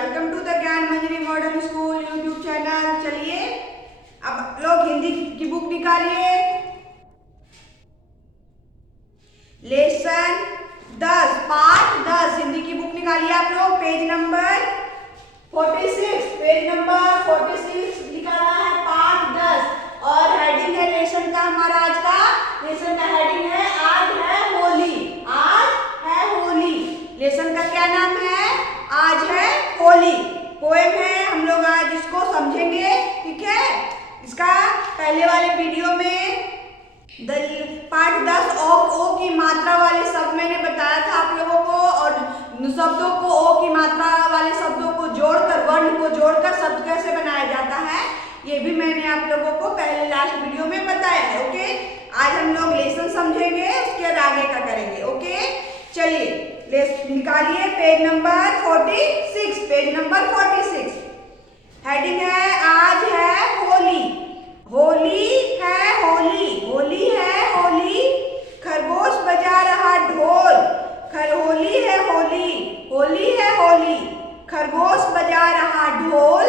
Welcome to the ज्ञान मंजरी modern school YouTube channel. चलिए अब लोग हिंदी की बुक निकालिए। लेसन 10 पाठ 10 हिंदी की बुक निकालिए आप लोग। पेज नंबर 46 निकाला है पाठ 10 और हेडिंग है लेसन का। हमारा आज का लेसन का हेडिंग है आज है होली। आज है होली। लेसन का क्या नाम है? आज है होली। पोएम है, हम लोग आज इसको समझेंगे, ठीक है। इसका पहले वाले वीडियो में पाठ 10 ओ की मात्रा वाले शब्द मैंने बताया था आप लोगों को, और शब्दों को ओ की मात्रा वाले शब्दों को जोड़कर, वर्ण को जोड़कर शब्द कैसे बनाया जाता है, ये भी मैंने आप लोगों को पहले लास्ट वीडियो में बताया है। ओके, आज हम लोग लेसन समझेंगे, उसके बाद आगे का करेंगे। ओके, चलिए निकालिए page number 46। Page number 46 heading है आज है होली। होली है होली, होली है होली, खरगोश बजा रहा ढोल। होली है होली, होली है होली, खरगोश बजा रहा ढोल।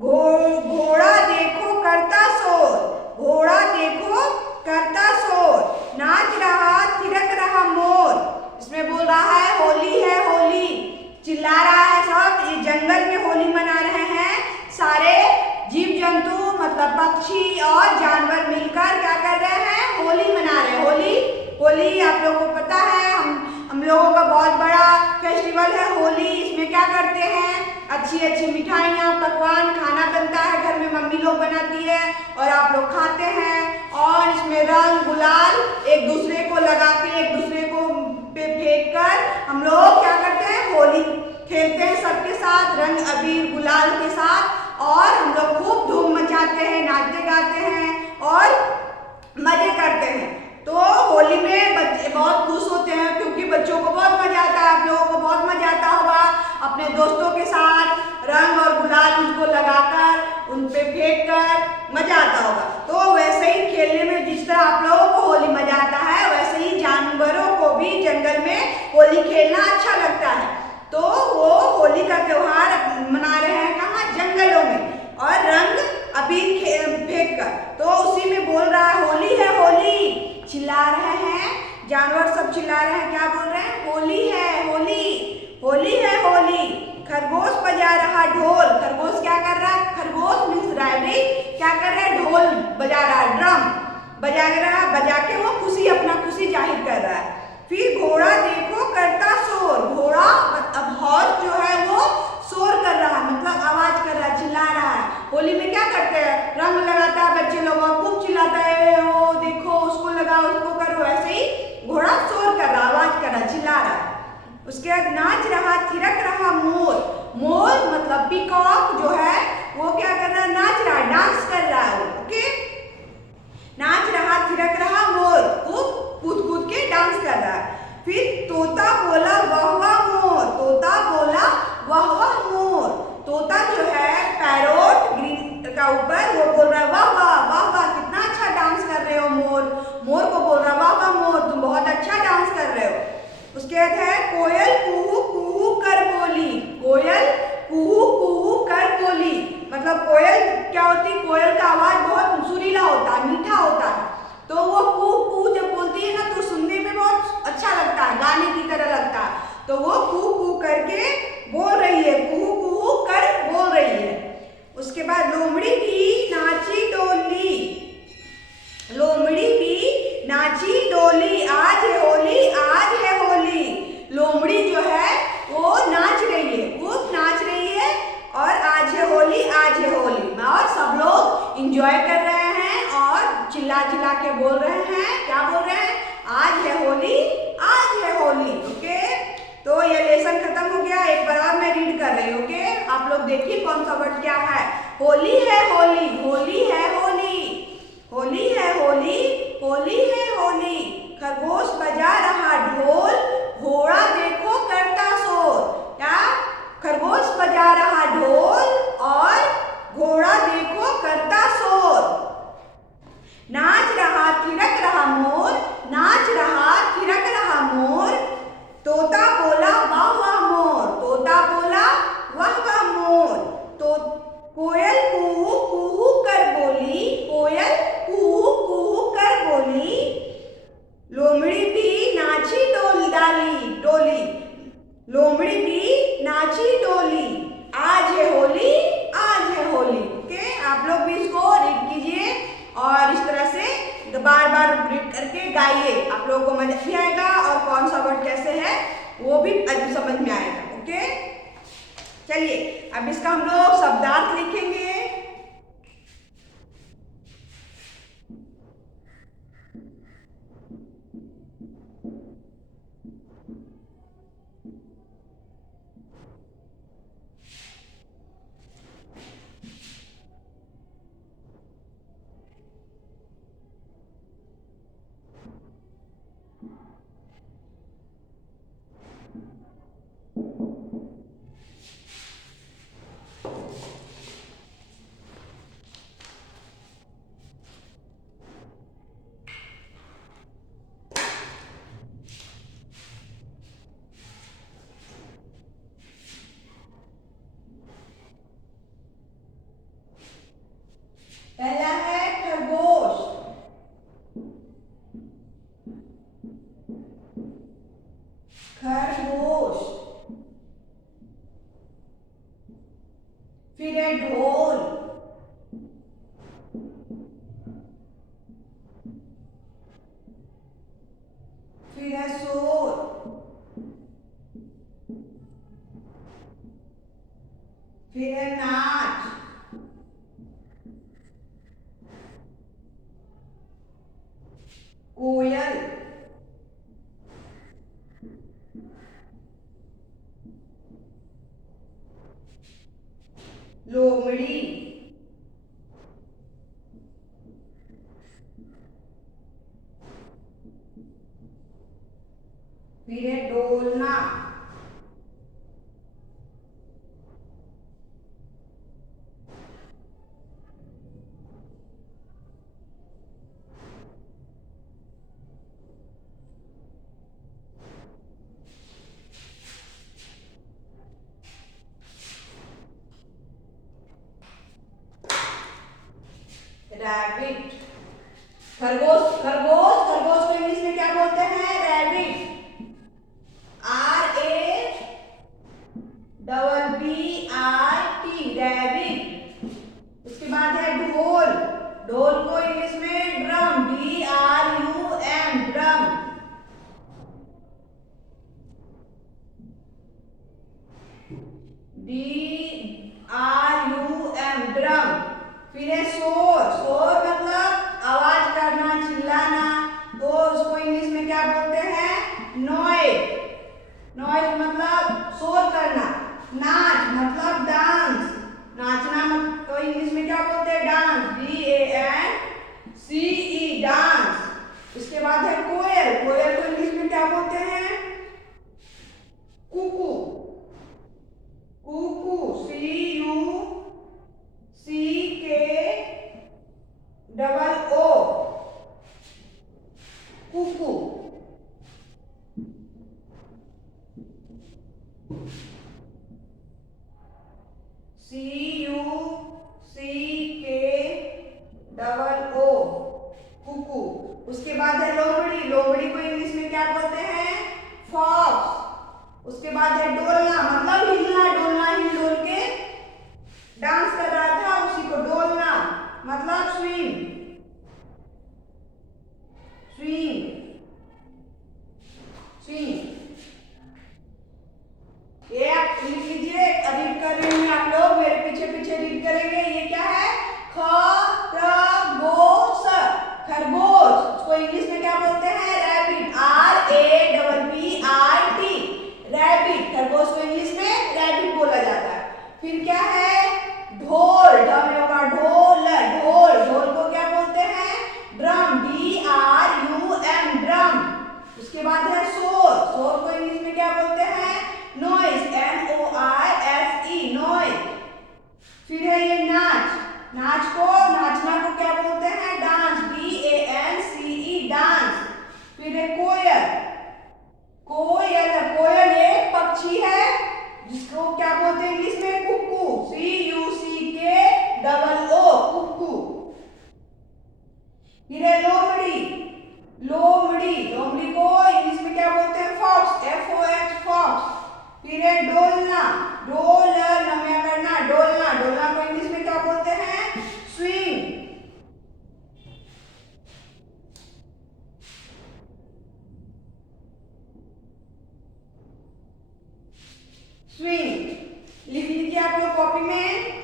घोड़ा देखो करता शोर, घोड़ा देखो करता शोर, नाच रहा थिरक रहा मोर। इसमें बोल रहा है होली, चिल्ला रहा है सब। ये जंगल में होली मना रहे हैं सारे जीव जंतु, मतलब पक्षी और जानवर मिलकर क्या कर रहे हैं? होली मना रहे हैं। होली आप लोगों को पता है, हम लोगों का बहुत बड़ा फेस्टिवल है होली। इसमें क्या करते हैं? अच्छी मिठाइयाँ पकवान खाना बनता है, घर में मम्मी लोग बनाती है और आप लोग खाते हैं। और इसमें रंग गुलाल एक दूसरे को लगा के, एक दूसरे को पे फेंक कर हम लोग क्या करते हैं? होली खेलते हैं सबके साथ, रंग अबीर गुलाल के साथ। और हम लोग खूब धूम मचाते हैं, नाचते गाते हैं और मजे करते हैं। तो होली में बच्चे बहुत खुश होते हैं क्योंकि बच्चों को बहुत मजा आता है। आप लोगों को बहुत मजा आता होगा अपने दोस्तों के साथ रंग और गुलाल उनको लगाकर, उन पे फेंक कर मजा आता होगा। तो वैसे ही खेलने में जिस तरह आप लोगों को होली मजा आता है, वैसे ही जानवरों को भी जंगल में होली खेलना अच्छा लगता है। तो वो होली का त्योहार मना रहे हैं कहाँ? जंगलों में, और रंग अबीर फेंक कर। तो उसी में बोल रहा है होली, चिल्ला रहे हैं जानवर सब, चिल्ला रहे हैं, क्या बोल रहे हैं? होली है होली, खरगोश बजा रहा ढोल। खरगोश क्या कर रहा है? खरगोश मीन्स रैबिट क्या कर रहा है? ढोल बजा रहा है, ड्रम बजा के वो अपना खुशी जाहिर कर रहा है। फिर घोड़ा देखो करता शोर। घोड़ा अब हॉर्स जो है वो शोर कर रहा है, मतलब आवाज कर रहा है, चिल्ला रहा है। होली में क्या करते हैं? रंग लगाता है बच्चे लोग और खूब चिल्लाता है, वो देखो उसको लगाओ उसको करो। ऐसे ही घोड़ा शोर कर रहा, आवाज कर रहा, चिल्ला रहा है। उसके बाद नाच रहा थिरक रहा मोर। मोर मतलब पीकॉक जो है वो क्या कर रहा है? नाच रहा है, डांस कर रहा है। ओके, नाच रहा थिरक रहा मोर, खूब कूद के डांस कर रहा है। फिर तोता बोला वाह वाह मोर। तोता बोला वाह वाह मोर। तोता जो है पैरोट ग्रीन का ऊपर, वो बोल रहा है वाह वाह कितना अच्छा डांस कर रहे हो मोर। मोर को बोल रहा है वाह वाह मोर, तुम बहुत अच्छा डांस कर रहे हो। उसके बाद है कोयल कुहू कुहू कर बोली। कोयल कुहू कुहू कर बोली, मतलब कोयल क्या होती? कोयल का आवाज बहुत सुरीला होता है, मीठा होता है। तो वो कू जब बोलती है ना तो सुनने में बहुत अच्छा लगता है, गाने की तरह लगता है। तो वो कू करके बोल रही है, कुहू कर बोल रही है। उसके बाद लोमड़ी भी नाची डोली। लोमड़ी भी नाची डोली, आज है होली। लोमड़ी जो है वो नाच रही है, खूब नाच रही है, और आज है होली। और सब लोग इंजॉय कर रहे हैं और चिल्ला के बोल रहे हैं, क्या बोल रहे हैं? आज है होली। ओके, तो ये लेसन खत्म हो गया। एक बार और मैं रीड कर रही हूँ। ओके, आप लोग देखिए कौन सा वर्ड क्या है। होली है होली, होली है होली, खरगोश बजा रहा ढोल। घोड़ा देखो करता शोर। क्या? खरगोश बजा रहा ढोल और घोड़ा देखो करता शोर। नाच रहा थिरक रहा मोर। तोता बोला वाह वाह मोर। तोता बोला वाह गाइए, आप लोगों को मजा भी आएगा और कौन सा वर्ड कैसे है वो भी समझ में आएगा। ओके, चलिए अब इसका हम लोग शब्दार्थ लिखेंगे। पहला है खरगोश, खरगोश। फिर है ढोल, फिर है शोर, फिर है नाच, कोयल, लोमड़ी, फिर है डोलना, रैबिट। खरगोश, खरगोश, खरगोश को इंग्लिश में क्या बोलते हैं? रैबिट। RABBIT, rabbit. उसके बाद है ढोल, ढोल को इंग्लिश में drum, DRUM, drum. DRUM, drum. फिर है शोर, शोर मतलब आवाज करना, चिल्लाना, तो उसको इंग्लिश में क्या बोलते हैं? नॉइज, नॉइज मतलब शोर करना। नाच मतलब डांस, नाचना तो इंग्लिश में क्या बोलते हैं? Dance, DANCE, dance. उसके बाद है कोयल, कोयल को इंग्लिश में क्या बोलते हैं? कुकू, कुकू, CUCKOO, कुकू। CUCKOO, कुकू। उसके बाद है लोमड़ी, लोमड़ी को इंग्लिश में क्या बोलते हैं? फॉक्स। उसके बाद है डोलना, मतलब हिलना डोलना, हिल डोल के डांस कर रहा था उसी को डोलना, मतलब स्विंग, स्विंग, स्विंग। ये आप लिख लीजिए, रीड कर रहे हैं आप लोग, मेरे पीछे पीछे रीड करेंगे। ये क्या है? खरगोश, खरगोश। उसको इंग्लिश में क्या बोलते हैं? Rabbit, RABBIT, rabbit. खरगोश को इंग्लिश में रैबिट बोला जाता है। फिर क्या है? ढोल, ढोल होगा ढोल, ढोल, ढोल को क्या बोलते हैं? Drum, DRUM, drum. उसके बाद है शोर, शोर को इंग्लिश में क्या बोलते हैं? Noise, NOISE, noise. फिर है ये नाच, नाच को, नाचना को क्या बोलते हैं? Dance, DANCE, dance. फिर है कोयल, कोयल, कोयल एक पक्षी है जिसको क्या बोलते हैं इंग्लिश में? कुक्कू, CUCKOO, कुक्कू। फिर है लोमड़ी, लोमड़ी, लोमड़ी को इंग्लिश में क्या बोलते हैं? Fox, FOX, fox. फिर है डोलना, डोलना करना, डोलना, डोलना को इंग्लिश में क्या बोलते हैं? स्विंग। स्विंग। लिख लीजिए आप लोग कॉपी में।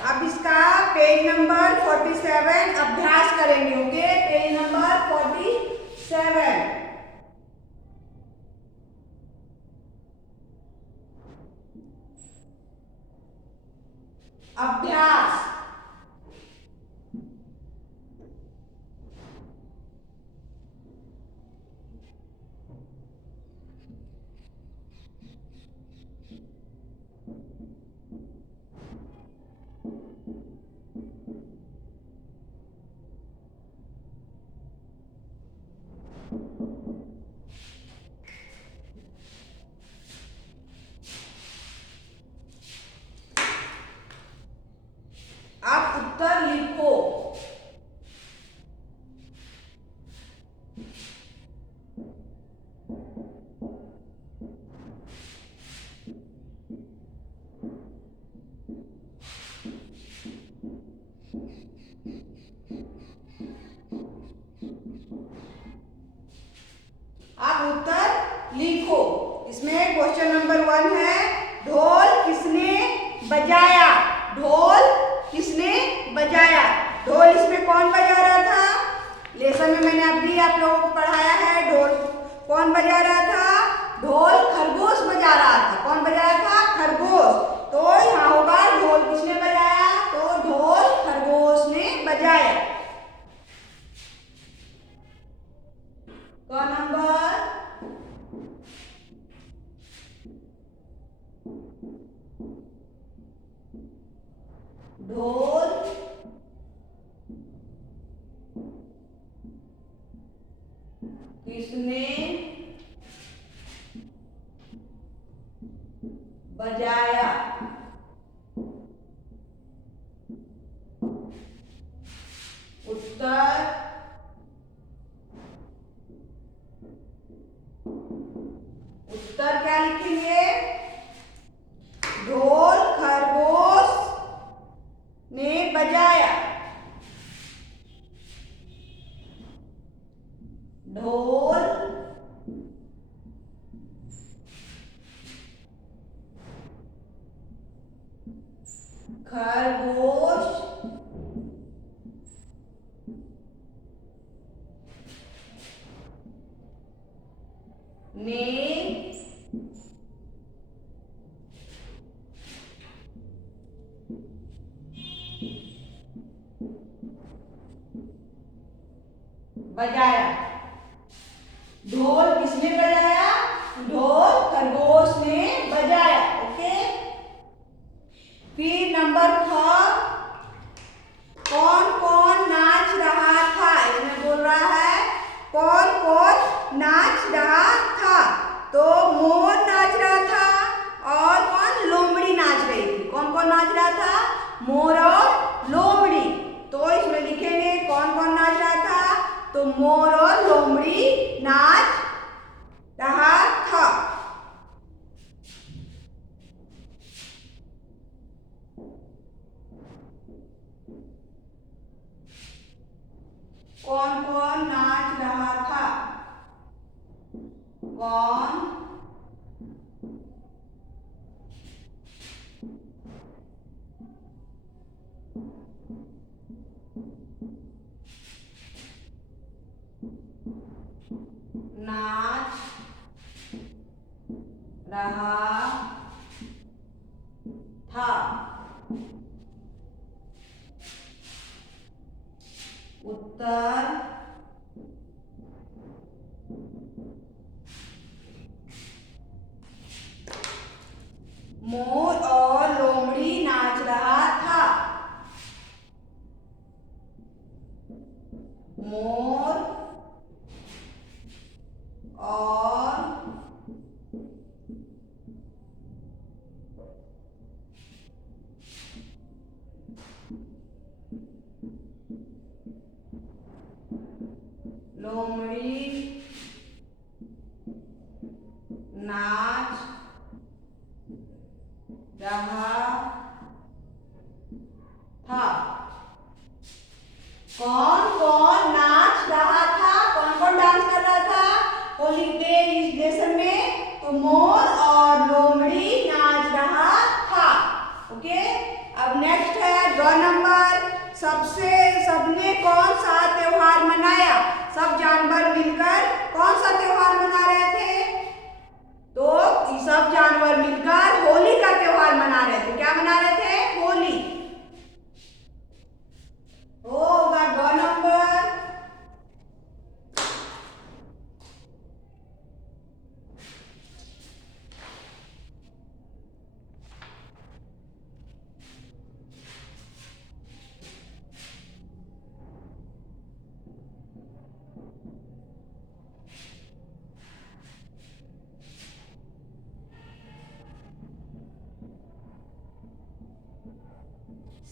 अब इसका पेज नंबर 47 अभ्यास करेंगे। ओके, पेज नंबर 47 अभ्यास। आप उत्तर लिखो। आप उत्तर लिखो। इसमें क्वेश्चन नंबर 1 है, ढोल किसने बजाया? ढोल किसने बजाया? ढोल इसमें कौन बजा रहा था? लेसन में मैंने अभी आप लोगों को पढ़ाया है। ढोल कौन बजा रहा था? ढोल खरगोश बजा रहा था। कौन बजा रहा था? खरगोश। तो यहाँ होगा ढोल किसने बजाया? तो ढोल खरगोश ने बजाया। क नंबर ढोल किसने बजाया? उत्तर उत्तर क्या लिखेंगे? ढोल खरगोश ने बजाया। ढोल खरगोश ने बजाया। ढोल किसने बजाया? ढोल खरगोश ने बजाया। ओके, फिर नंबर ख, कौन कौन नाच रहा था? इसमें बोल रहा है कौन कौन नाच रहा था? तो मोर नाच रहा था और कौन? लोमड़ी नाच रही थी। कौन कौन नाच रहा था? मोर और लोमड़ी नाच रहा था। कौन कौन नाच रहा था? कौन नाच रहा था? उत्तर मोर और लोमड़ी नाच रहा था। मोर और लोमड़ी नाच रहा था। कौन कौन नाच रहा था? कौन कौन डांस कर रहा था होली के इस लेसन में? तो मोर और लोमड़ी नाच रहा था। ओके, अब नेक्स्ट है ड्रॉ नंबर। सबने कौन सा त्योहार मनाया? सब जानवर मिलकर कौन सा त्योहार मना रहे थे? तो सब जानवर मिलकर होली का त्योहार मना रहे थे। क्या मना रहे थे? होली। होगा ड्रॉ नंबर।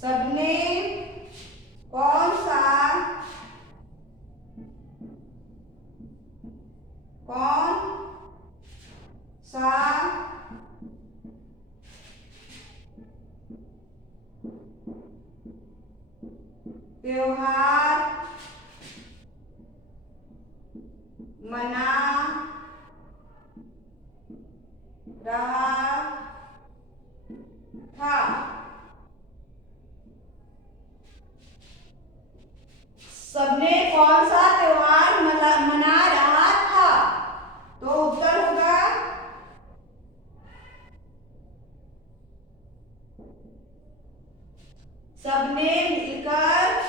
सबने कौन सा त्योहार मना रहा था? सबने कौन सा त्योहार मना रहा था? तो उत्तर होगा सबने मिलकर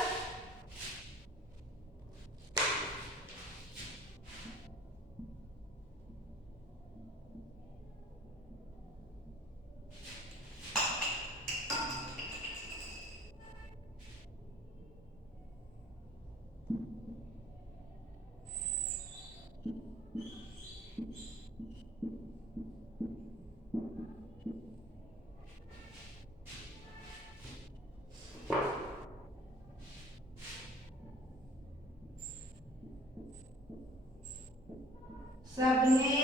सबने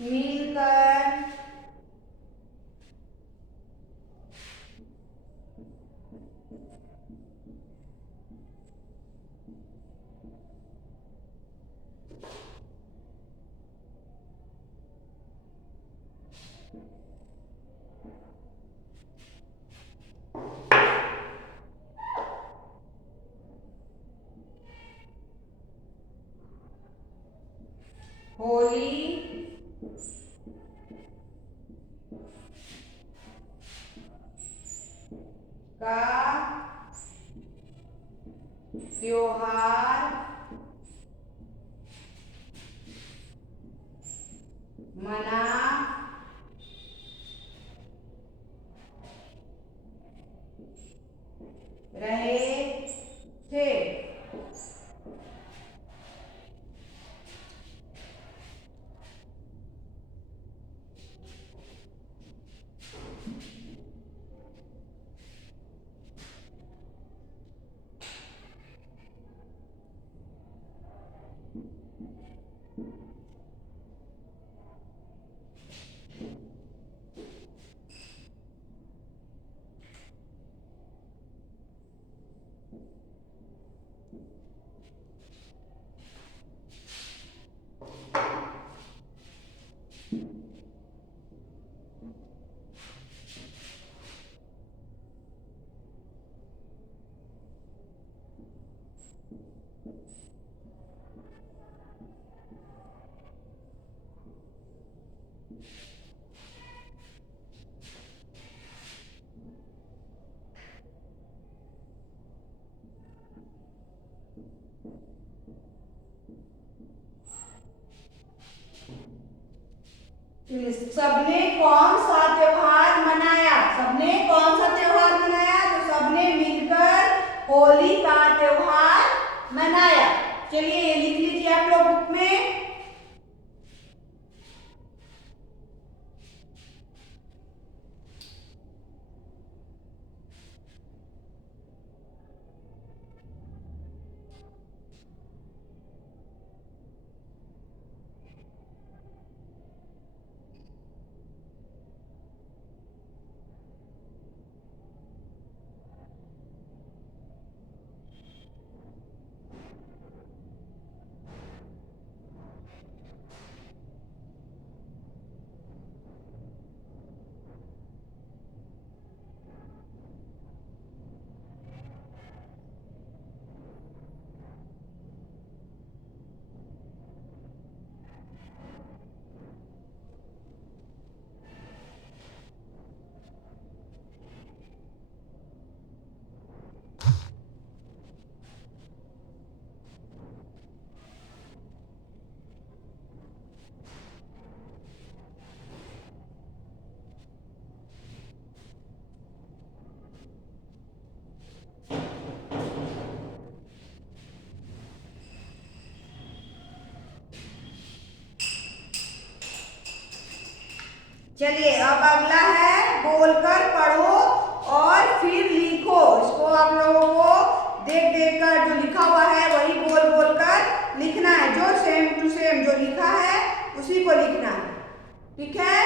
मिलकर होली का त्योहार मना रहे थे। सबने कौन सा त्योहार मनाया? सबने कौन सा त्योहार मनाया? तो सबने मिलकर होली का त्योहार मनाया। चलिए ये लिख लीजिए आप लोग बुक में। चलिए अब अगला है बोलकर पढ़ो और फिर लिखो। इसको आप लोगों को देख देख कर जो लिखा हुआ है वही बोल बोल कर लिखना है। जो सेम टू सेम जो लिखा है उसी को लिखना है। ठीक है?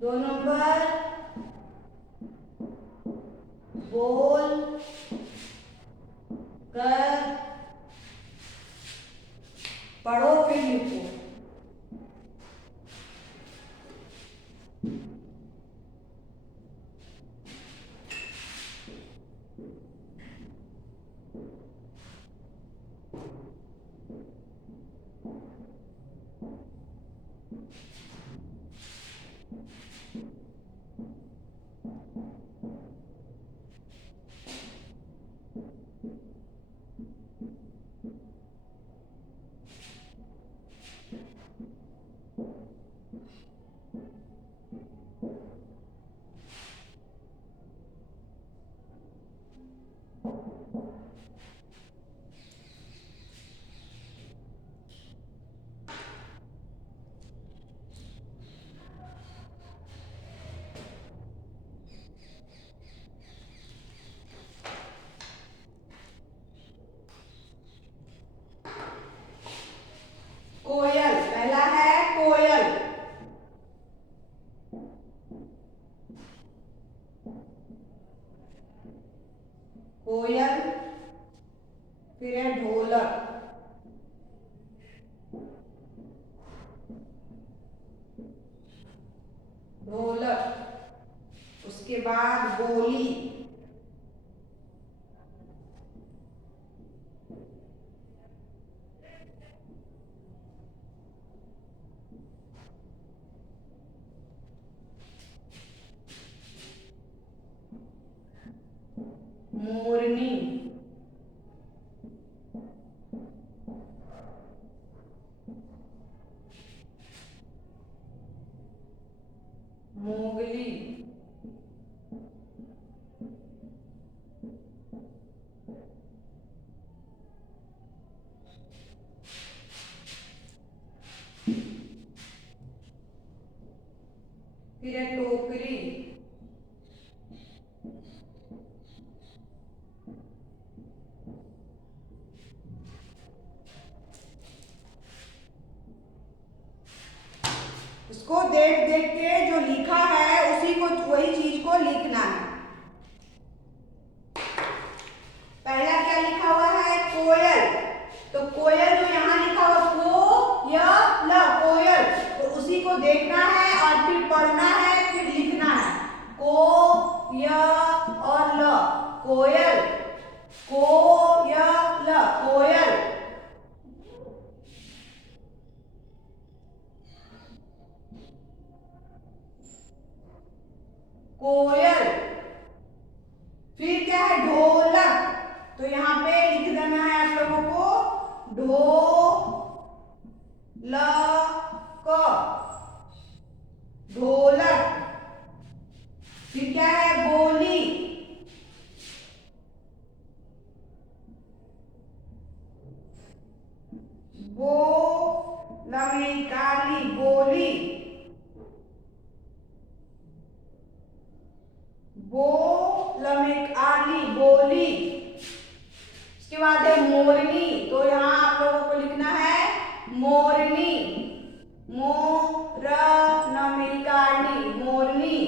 दो नंबर बोल कर पढ़ो फिर लिखो। कोयल, पहला है कोयल। कोयल, फिर है ढोलक। ढोलक, उसके बाद बोली। मोरनी, मोगली, फिर है टोकरी। को लिखना है। पहला क्या लिखा हुआ है? कोयल। तो कोयल जो यहाँ लिखा हुआ को-य-ल, कोयल, तो उसी को देखना है और फिर पढ़ना है, फिर लिखना है। को-य और ल, कोयल, को-य-ल, कोयल। कोयल। फिर क्या है? ढोलक। तो यहाँ पे लिख देना है आप लोगों को ढोलक, ढोलक। फिर क्या है? गोली। काली, गोली। आली, गोली। इसके बाद है मोरनी। तो यहाँ आप लोगों को लिखना है मोरनी, काली, मोरनी।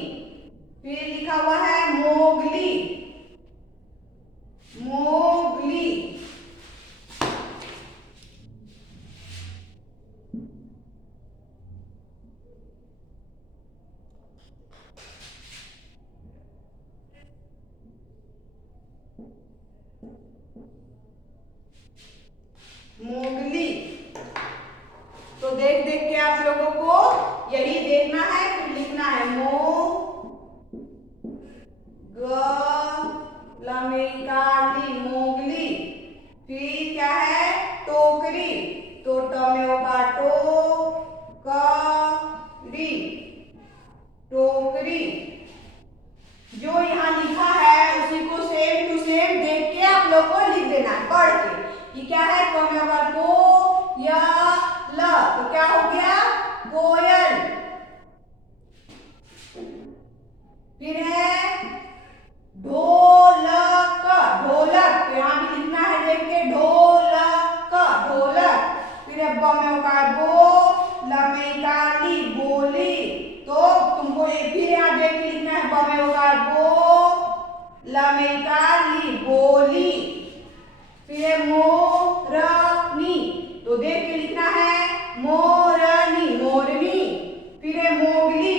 फिर लिखा हुआ है मोगली, मोगली। मोगली। तो देख देख के आप लोगों को यही देखना है, फिर लिखना है काली, मोगली। फिर क्या है? टोकरी। तो टमे होगा टोकरी, टोकरी। जो यहाँ लिखा है उसी को सेम टू सेम देख के आप लोग को लिख देना है पढ़ के। ये क्या है? टमे होगा को या ल, तो क्या हो गया? कोयल। फिर है ढोलक, ढोलक। तो यहाँ भी लिखना है देख के ढोलक, ढोलक। फिर है ब में होगा बो, ल में काली, बोली। तो तुमको फिर यहाँ देख के लिखना है ब में होगा बो, ल में काली, बोली। फिर है मोरनी। तो देख के लिखना है मोरनी, मोरनी। फिर है मोगली,